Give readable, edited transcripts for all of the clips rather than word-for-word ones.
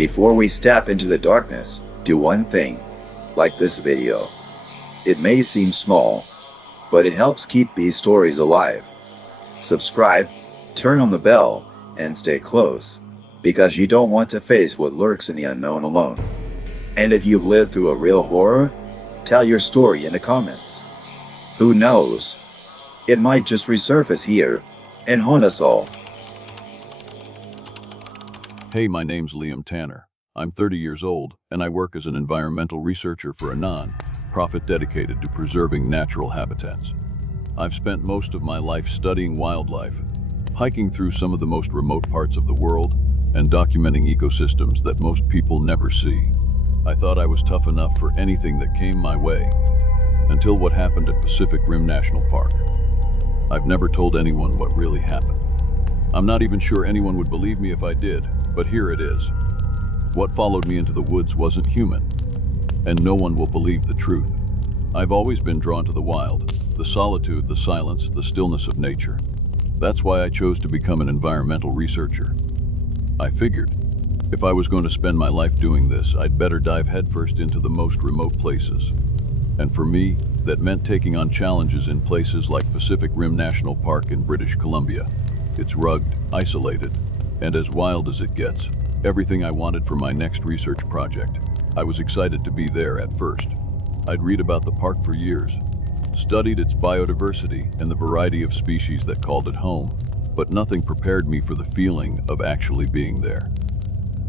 Before we step into the darkness, do one thing. Like this video. It may seem small, but it helps keep these stories alive. Subscribe, turn on the bell, and stay close, because you don't want to face what lurks in the unknown alone. And if you've lived through a real horror, tell your story in the comments. Who knows? It might just resurface here and haunt us all. Hey, my name's Liam Tanner. I'm 30 years old, and I work as an environmental researcher for a non-profit dedicated to preserving natural habitats. I've spent most of my life studying wildlife, hiking through some of the most remote parts of the world, and documenting ecosystems that most people never see. I thought I was tough enough for anything that came my way, until what happened at Pacific Rim National Park. I've never told anyone what really happened. I'm not even sure anyone would believe me if I did, but here it is. What followed me into the woods wasn't human, and no one will believe the truth. I've always been drawn to the wild, the solitude, the silence, the stillness of nature. That's why I chose to become an environmental researcher. I figured, if I was going to spend my life doing this, I'd better dive headfirst into the most remote places. And for me, that meant taking on challenges in places like Pacific Rim National Park in British Columbia. It's rugged, isolated, and as wild as it gets. Everything I wanted for my next research project. I was excited to be there at first. I'd read about the park for years, studied its biodiversity and the variety of species that called it home, but nothing prepared me for the feeling of actually being there.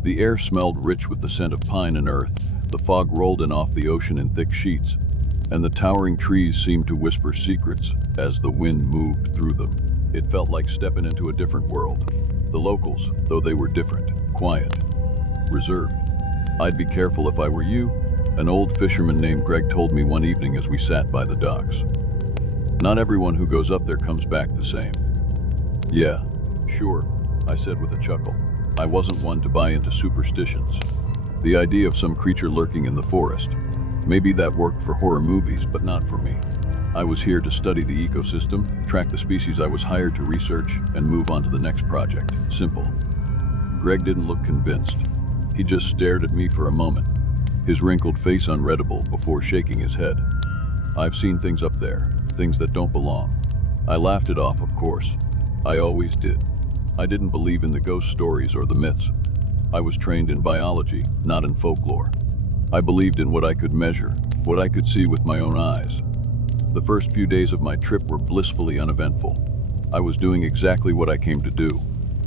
The air smelled rich with the scent of pine and earth, the fog rolled in off the ocean in thick sheets, and the towering trees seemed to whisper secrets as the wind moved through them. It felt like stepping into a different world. The locals, though they were different, quiet, reserved. I'd be careful if I were you, an old fisherman named Greg told me one evening as we sat by the docks. Not everyone who goes up there comes back the same. Yeah, sure, I said with a chuckle. I wasn't one to buy into superstitions. The idea of some creature lurking in the forest. Maybe that worked for horror movies, but not for me. I was here to study the ecosystem, track the species I was hired to research, and move on to the next project. Simple. Greg didn't look convinced. He just stared at me for a moment, his wrinkled face unreadable before shaking his head. I've seen things up there, things that don't belong. I laughed it off, of course. I always did. I didn't believe in the ghost stories or the myths. I was trained in biology, not in folklore. I believed in what I could measure, what I could see with my own eyes. The first few days of my trip were blissfully uneventful. I was doing exactly what I came to do,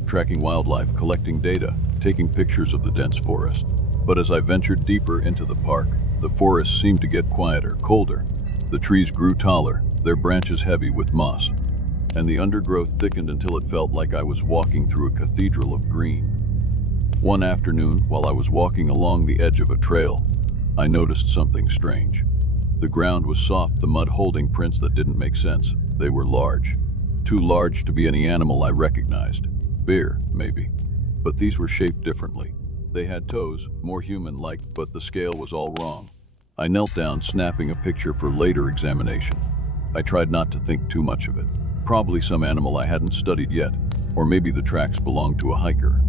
tracking wildlife, collecting data, taking pictures of the dense forest. But as I ventured deeper into the park, the forest seemed to get quieter, colder. The trees grew taller, their branches heavy with moss, and the undergrowth thickened until it felt like I was walking through a cathedral of green. One afternoon, while I was walking along the edge of a trail, I noticed something strange. The ground was soft, the mud holding prints that didn't make sense. They were large. Too large to be any animal I recognized. Bear, maybe. But these were shaped differently. They had toes, more human-like, but the scale was all wrong. I knelt down, snapping a picture for later examination. I tried not to think too much of it. Probably some animal I hadn't studied yet, or maybe the tracks belonged to a hiker.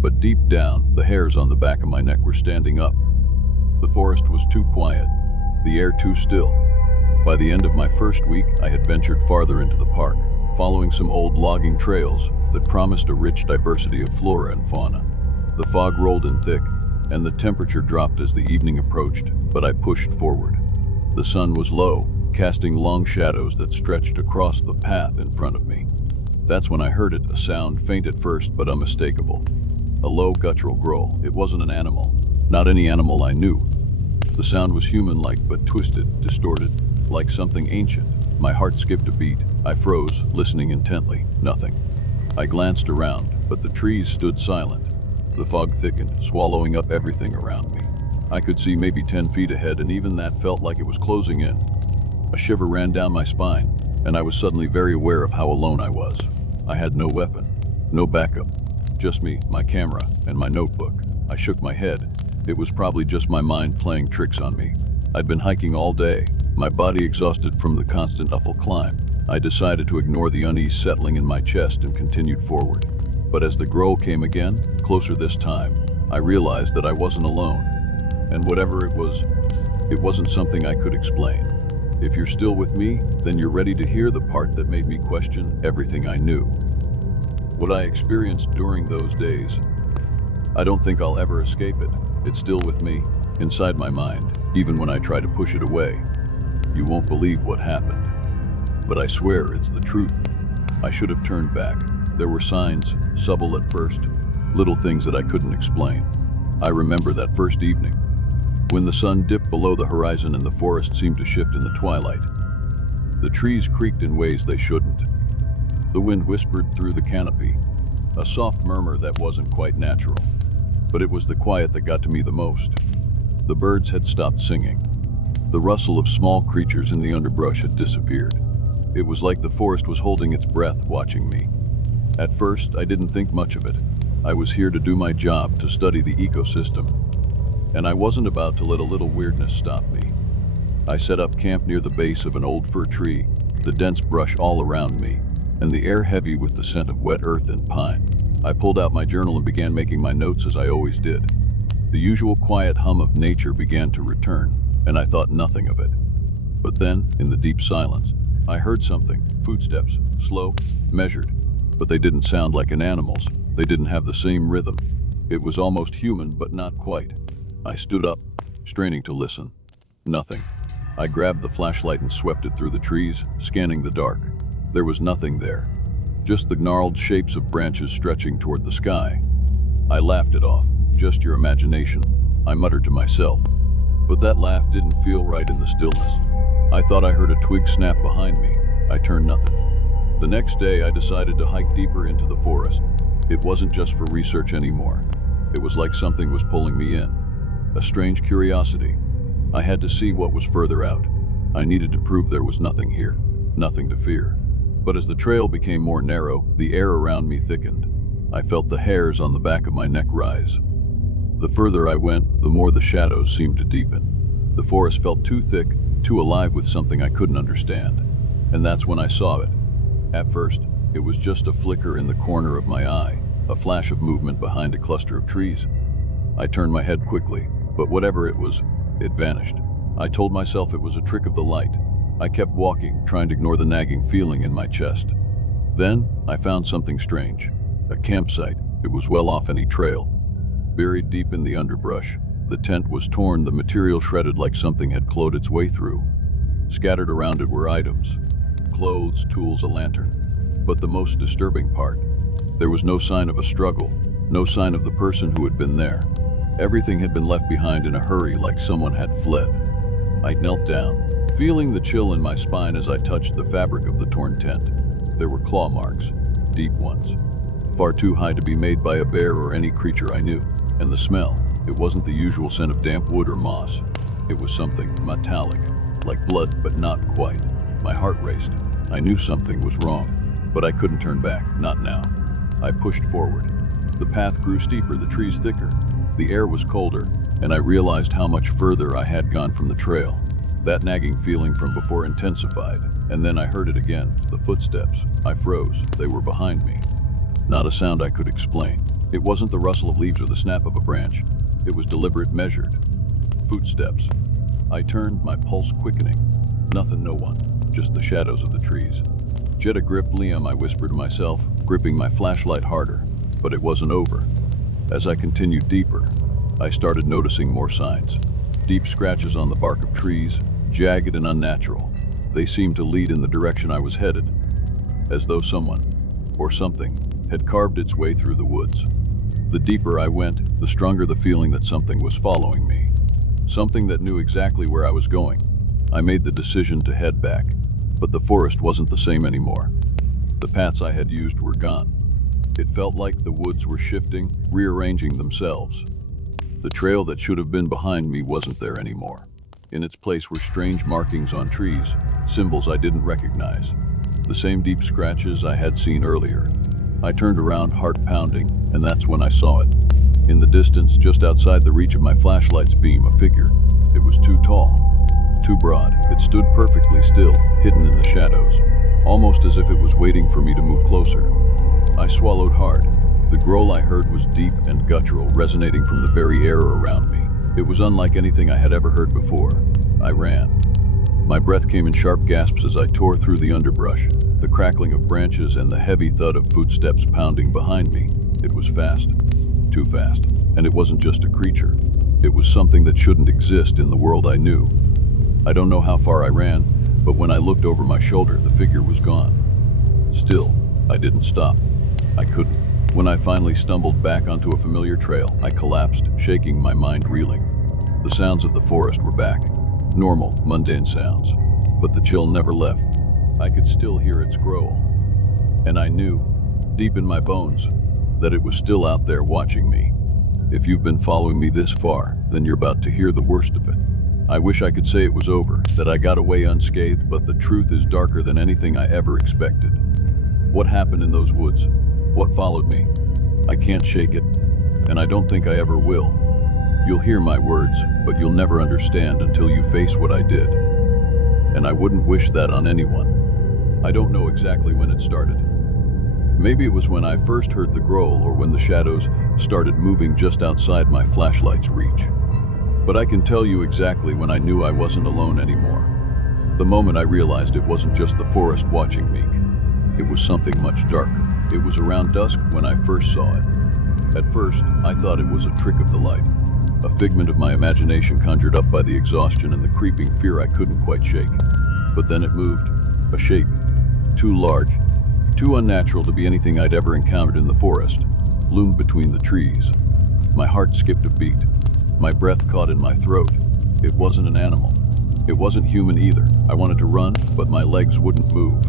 But deep down, the hairs on the back of my neck were standing up. The forest was too quiet, the air too still. By the end of my first week, I had ventured farther into the park, following some old logging trails that promised a rich diversity of flora and fauna. The fog rolled in thick, and the temperature dropped as the evening approached, but I pushed forward. The sun was low, casting long shadows that stretched across the path in front of me. That's when I heard it, a sound faint at first but unmistakable. A low guttural growl. It wasn't an animal, not any animal I knew. The sound was human-like but twisted, distorted, like something ancient. My heart skipped a beat. I froze, listening intently. Nothing. I glanced around, but the trees stood silent. The fog thickened, swallowing up everything around me. I could see maybe 10 feet ahead, and even that felt like it was closing in. A shiver ran down my spine, and I was suddenly very aware of how alone I was. I had no weapon, no backup, just me, my camera, and my notebook. I shook my head. It was probably just my mind playing tricks on me. I'd been hiking all day, my body exhausted from the constant uphill climb. I decided to ignore the unease settling in my chest and continued forward. But as the growl came again, closer this time, I realized that I wasn't alone, and whatever it wasn't something I could explain. If you're still with me, then you're ready to hear the part that made me question everything I knew. What I experienced during those days, I don't think I'll ever escape it. It's still with me, inside my mind, even when I try to push it away. You won't believe what happened, but I swear it's the truth. I should have turned back. There were signs, subtle at first, little things that I couldn't explain. I remember that first evening, when the sun dipped below the horizon and the forest seemed to shift in the twilight. The trees creaked in ways they shouldn't. The wind whispered through the canopy, a soft murmur that wasn't quite natural. But it was the quiet that got to me the most. The birds had stopped singing. The rustle of small creatures in the underbrush had disappeared. It was like the forest was holding its breath, watching me. At first, I didn't think much of it. I was here to do my job, to study the ecosystem. And I wasn't about to let a little weirdness stop me. I set up camp near the base of an old fir tree, the dense brush all around me, and the air heavy with the scent of wet earth and pine. I pulled out my journal and began making my notes as I always did. The usual quiet hum of nature began to return, and I thought nothing of it. But then, in the deep silence, I heard something, footsteps, slow, measured, but they didn't sound like an animal's. They didn't have the same rhythm. It was almost human, but not quite. I stood up, straining to listen. Nothing. I grabbed the flashlight and swept it through the trees, scanning the dark. There was nothing there, just the gnarled shapes of branches stretching toward the sky. I laughed it off. Just your imagination, I muttered to myself. But that laugh didn't feel right in the stillness. I thought I heard a twig snap behind me. I turned nothing. The next day, I decided to hike deeper into the forest. It wasn't just for research anymore. It was like something was pulling me in. A strange curiosity. I had to see what was further out. I needed to prove there was nothing here, nothing to fear. But as the trail became more narrow, the air around me thickened. I felt the hairs on the back of my neck rise. The further I went, the more the shadows seemed to deepen. The forest felt too thick, too alive with something I couldn't understand. And that's when I saw it. At first, it was just a flicker in the corner of my eye, a flash of movement behind a cluster of trees. I turned my head quickly, but whatever it was, it vanished. I told myself it was a trick of the light. I kept walking, trying to ignore the nagging feeling in my chest. Then, I found something strange. A campsite. It was well off any trail. Buried deep in the underbrush, the tent was torn, the material shredded like something had clawed its way through. Scattered around it were items. Clothes, tools, a lantern. But the most disturbing part, there was no sign of a struggle, no sign of the person who had been there. Everything had been left behind in a hurry, like someone had fled. I knelt down, feeling the chill in my spine as I touched the fabric of the torn tent. There were claw marks, deep ones, far too high to be made by a bear or any creature I knew. And the smell, it wasn't the usual scent of damp wood or moss. It was something metallic, like blood, but not quite. My heart raced. I knew something was wrong, but I couldn't turn back, not now. I pushed forward. The path grew steeper, the trees thicker. The air was colder, and I realized how much further I had gone from the trail. That nagging feeling from before intensified, and then I heard it again, the footsteps. I froze. They were behind me. Not a sound I could explain. It wasn't the rustle of leaves or the snap of a branch. It was deliberate, measured. Footsteps. I turned, my pulse quickening. Nothing, no one. Just the shadows of the trees. Get a grip, Liam, I whispered to myself, gripping my flashlight harder. But it wasn't over. As I continued deeper, I started noticing more signs. Deep scratches on the bark of trees, jagged and unnatural. They seemed to lead in the direction I was headed, as though someone, or something, had carved its way through the woods. The deeper I went, the stronger the feeling that something was following me. Something that knew exactly where I was going. I made the decision to head back, but the forest wasn't the same anymore. The paths I had used were gone. It felt like the woods were shifting, rearranging themselves. The trail that should have been behind me wasn't there anymore. In its place were strange markings on trees, symbols I didn't recognize. The same deep scratches I had seen earlier. I turned around, heart pounding, and that's when I saw it. In the distance, just outside the reach of my flashlight's beam, a figure. It was too tall, too broad. It stood perfectly still, hidden in the shadows, almost as if it was waiting for me to move closer. I swallowed hard. The growl I heard was deep and guttural, resonating from the very air around me. It was unlike anything I had ever heard before. I ran. My breath came in sharp gasps as I tore through the underbrush, the crackling of branches and the heavy thud of footsteps pounding behind me. It was fast. Too fast. And it wasn't just a creature. It was something that shouldn't exist in the world I knew. I don't know how far I ran, but when I looked over my shoulder, the figure was gone. Still, I didn't stop. I couldn't. When I finally stumbled back onto a familiar trail, I collapsed, shaking, my mind reeling. The sounds of the forest were back. Normal, mundane sounds. But the chill never left. I could still hear its growl. And I knew, deep in my bones, that it was still out there watching me. If you've been following me this far, then you're about to hear the worst of it. I wish I could say it was over, that I got away unscathed, but the truth is darker than anything I ever expected. What happened in those woods? What followed me? I can't shake it, and I don't think I ever will. You'll hear my words, but you'll never understand until you face what I did. And I wouldn't wish that on anyone. I don't know exactly when it started. Maybe it was when I first heard the growl, or when the shadows started moving just outside my flashlight's reach. But I can tell you exactly when I knew I wasn't alone anymore. The moment I realized it wasn't just the forest watching me. It was something much darker. It was around dusk when I first saw it. At first, I thought it was a trick of the light, a figment of my imagination conjured up by the exhaustion and the creeping fear I couldn't quite shake. But then it moved, a shape, too large, too unnatural to be anything I'd ever encountered in the forest, loomed between the trees. My heart skipped a beat. My breath caught in my throat. It wasn't an animal. It wasn't human either. I wanted to run, but my legs wouldn't move.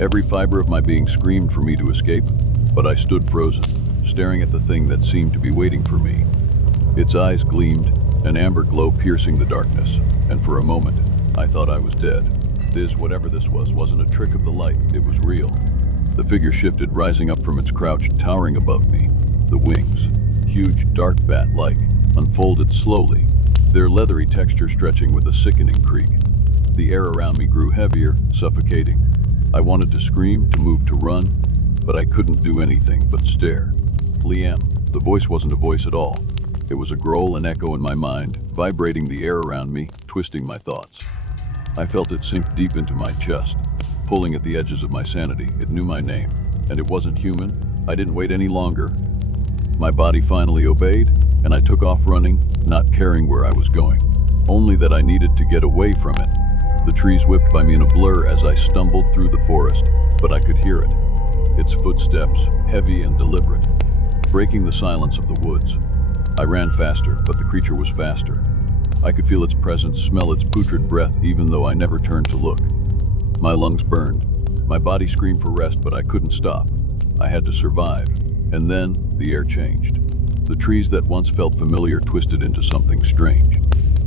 Every fiber of my being screamed for me to escape, but I stood frozen, staring at the thing that seemed to be waiting for me. Its eyes gleamed, an amber glow piercing the darkness, and for a moment, I thought I was dead. Whatever this was, wasn't a trick of the light. It was real. The figure shifted, rising up from its crouch, towering above me. The wings, huge, dark bat-like, unfolded slowly, their leathery texture stretching with a sickening creak. The air around me grew heavier, suffocating. I wanted to scream, to move, to run, but I couldn't do anything but stare. Liam. The voice wasn't a voice at all. It was a growl, an echo in my mind, vibrating the air around me, twisting my thoughts. I felt it sink deep into my chest, pulling at the edges of my sanity. It knew my name, and it wasn't human. I didn't wait any longer. My body finally obeyed, and I took off running, not caring where I was going, only that I needed to get away from it. The trees whipped by me in a blur as I stumbled through the forest, but I could hear it. Its footsteps, heavy and deliberate, breaking the silence of the woods. I ran faster, but the creature was faster. I could feel its presence, smell its putrid breath, even though I never turned to look. My lungs burned. My body screamed for rest, but I couldn't stop. I had to survive. And then, the air changed. The trees that once felt familiar twisted into something strange.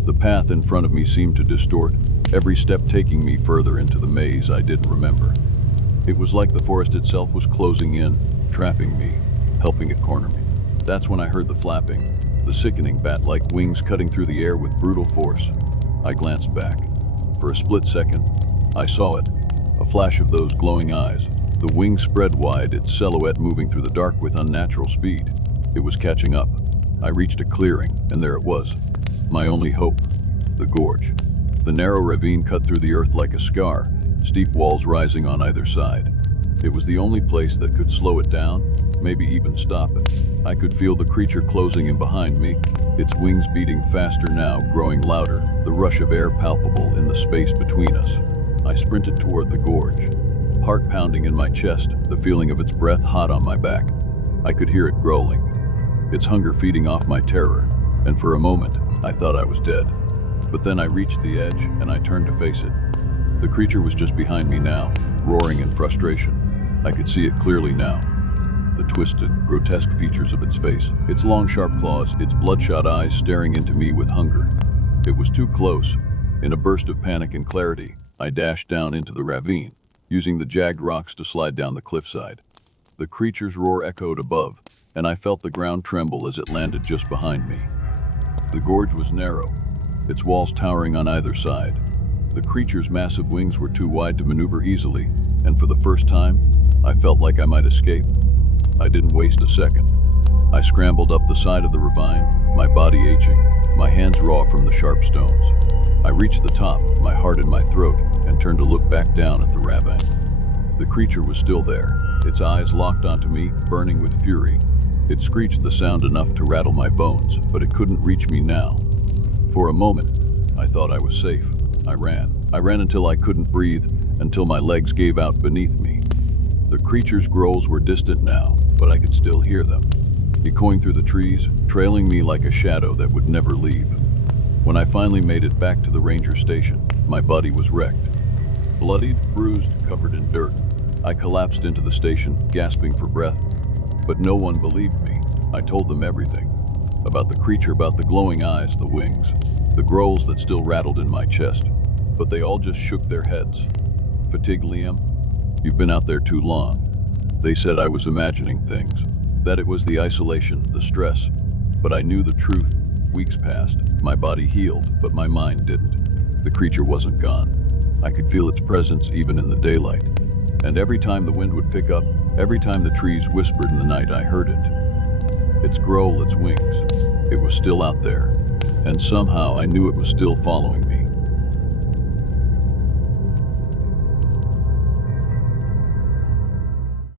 The path in front of me seemed to distort, every step taking me further into the maze I didn't remember. It was like the forest itself was closing in, trapping me, helping it corner me. That's when I heard the flapping, the sickening bat-like wings cutting through the air with brutal force. I glanced back. For a split second, I saw it, a flash of those glowing eyes. The wings spread wide, its silhouette moving through the dark with unnatural speed. It was catching up. I reached a clearing, and there it was. My only hope, the gorge. The narrow ravine cut through the earth like a scar, steep walls rising on either side. It was the only place that could slow it down, maybe even stop it. I could feel the creature closing in behind me, its wings beating faster now, growing louder, the rush of air palpable in the space between us. I sprinted toward the gorge, heart pounding in my chest, the feeling of its breath hot on my back. I could hear it growling, its hunger feeding off my terror, and for a moment, I thought I was dead. But then I reached the edge, and I turned to face it. The creature was just behind me now, roaring in frustration. I could see it clearly now. The twisted, grotesque features of its face, its long, sharp claws, its bloodshot eyes staring into me with hunger. It was too close. In a burst of panic and clarity, I dashed down into the ravine, using the jagged rocks to slide down the cliffside. The creature's roar echoed above, and I felt the ground tremble as it landed just behind me. The gorge was narrow, its walls towering on either side. The creature's massive wings were too wide to maneuver easily, and for the first time, I felt like I might escape. I didn't waste a second. I scrambled up the side of the ravine, my body aching, my hands raw from the sharp stones. I reached the top, my heart in my throat, and turned to look back down at the ravine. The creature was still there, its eyes locked onto me, burning with fury. It screeched the sound enough to rattle my bones, but it couldn't reach me now. For a moment, I thought I was safe. I ran. I ran until I couldn't breathe, until my legs gave out beneath me. The creature's growls were distant now, but I could still hear them, echoing through the trees, trailing me like a shadow that would never leave. When I finally made it back to the ranger station, my body was wrecked. Bloodied, bruised, covered in dirt. I collapsed into the station, gasping for breath, but no one believed me. I told them everything. About the creature, about the glowing eyes, the wings, the growls that still rattled in my chest, but they all just shook their heads. Fatigue, Liam? You've been out there too long. They said I was imagining things, that it was the isolation, the stress, but I knew the truth. Weeks passed. My body healed, but my mind didn't. The creature wasn't gone. I could feel its presence even in the daylight. And every time the wind would pick up, every time the trees whispered in the night, I heard it. Its growl, its wings. It was still out there. And somehow I knew it was still following me.